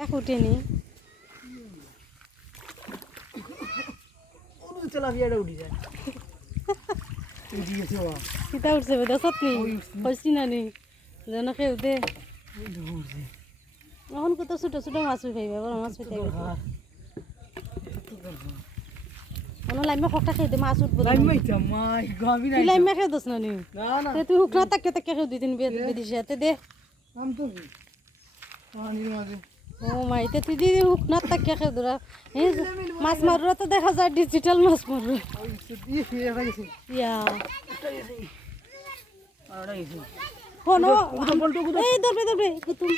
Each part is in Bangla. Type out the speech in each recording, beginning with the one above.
উঠেনি তেলাপিয়াটা উঠি যায়। কিতা উঠছে না? নি যেন এখন কত ছোট ছোট মাছ খাইবে বড় মাছ লাইমা খকটা খেয়ে দে মাছ উঠবো লাইন মাইতাম মাই গাবি তুই নাই খেয়ে দোস না নি? না না। তুই হুকনা তাকে তাকে খেয়ে দুই দিন তে দে। নাম তো পানির মাঝে ও মাই তে তুই দিদি হুকনা তাকে খেয়ে দোরা মাছ মারুরা তো দেখা যায় ডিজিটাল মাছ মারু ইয়া। এই দরবে দরবে কুতুম।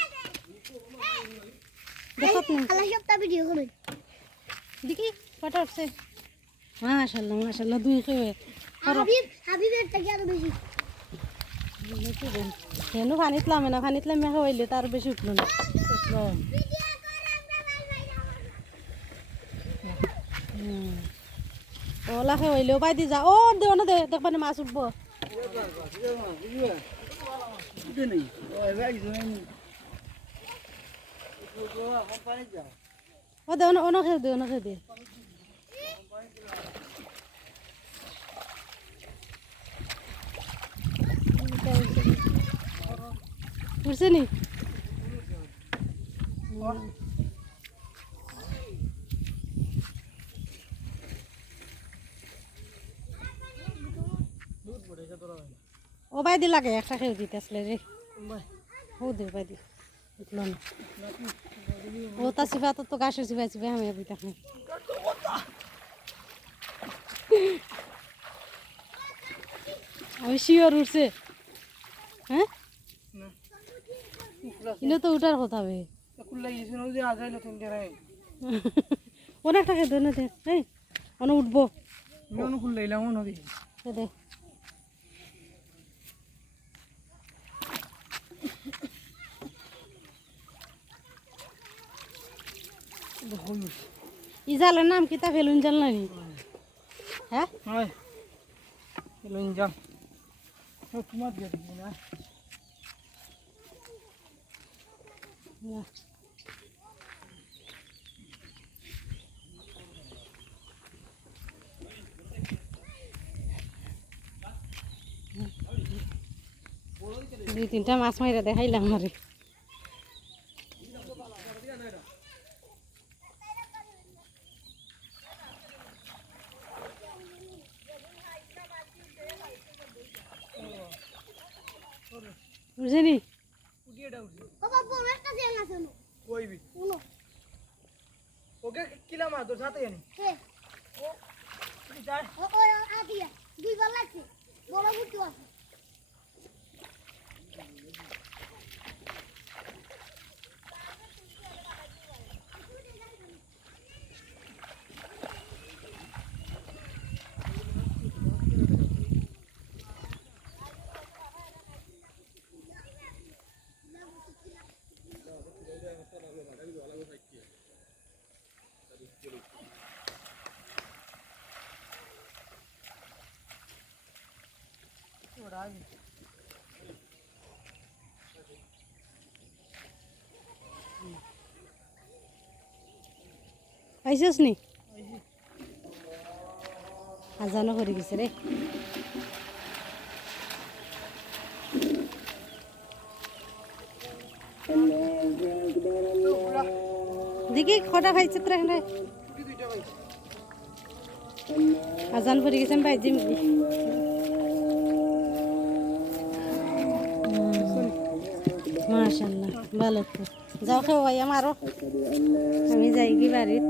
দেখত নি। আল্লাহ সপ্তাহ ভিডিও করুন দেখি কটা উঠছে দুই খেয়ে হাবিব হাবিবের থেকে আরও বেশি? কেন পানিত লামে না পানিত লামে খাওয়াইলে তার বেশি উঠল না। হুম। ওলা খাওয়াইলেও পাই দি যা। ও দেও না দে দেখবা না মাছ উঠবো। ও দেও না ও খেয়ে দে না খেয়ে দে। উঠছে নি? ও বাই লাগে একটা খেয়ে দিতে আসলে রে। ও দে বাই দি উঠল না। ও তা সিফা তো গাছের সিফা সিফা আমি আবি তাকে আমি শিওর উঠছে। হ্যাঁ? ইনো তো উঠার কথা হবে না অনেকটা খেয়ে ধরে দে এই। অনে উঠবো। মেনু কুল্লা দে দে ইজালের নাম কিতা ফেলুন জাল নানি হ্যাঁ? লইন যাও তোমার দিয়ে দিবি না? না। দুই তিনটা মাছ মাইরা দেখাইলাম আরে। উঠি বাবা বড় একটা জেল আছে কইবি? উনো ওকে কিলা মার তোর সাথে জানি। হে তুই যাই ও ও আদিয়া আগে পাইছিস নি? হাজানো করে গেছে রে। দেখি খটা খাইছে তোরা এখানে আজান পড়ে গেছে আমি বাইজি মাশাল্লাহ ভালো যাও খেয়ে ভাই আমারও। আমি যাই কি বাড়িত।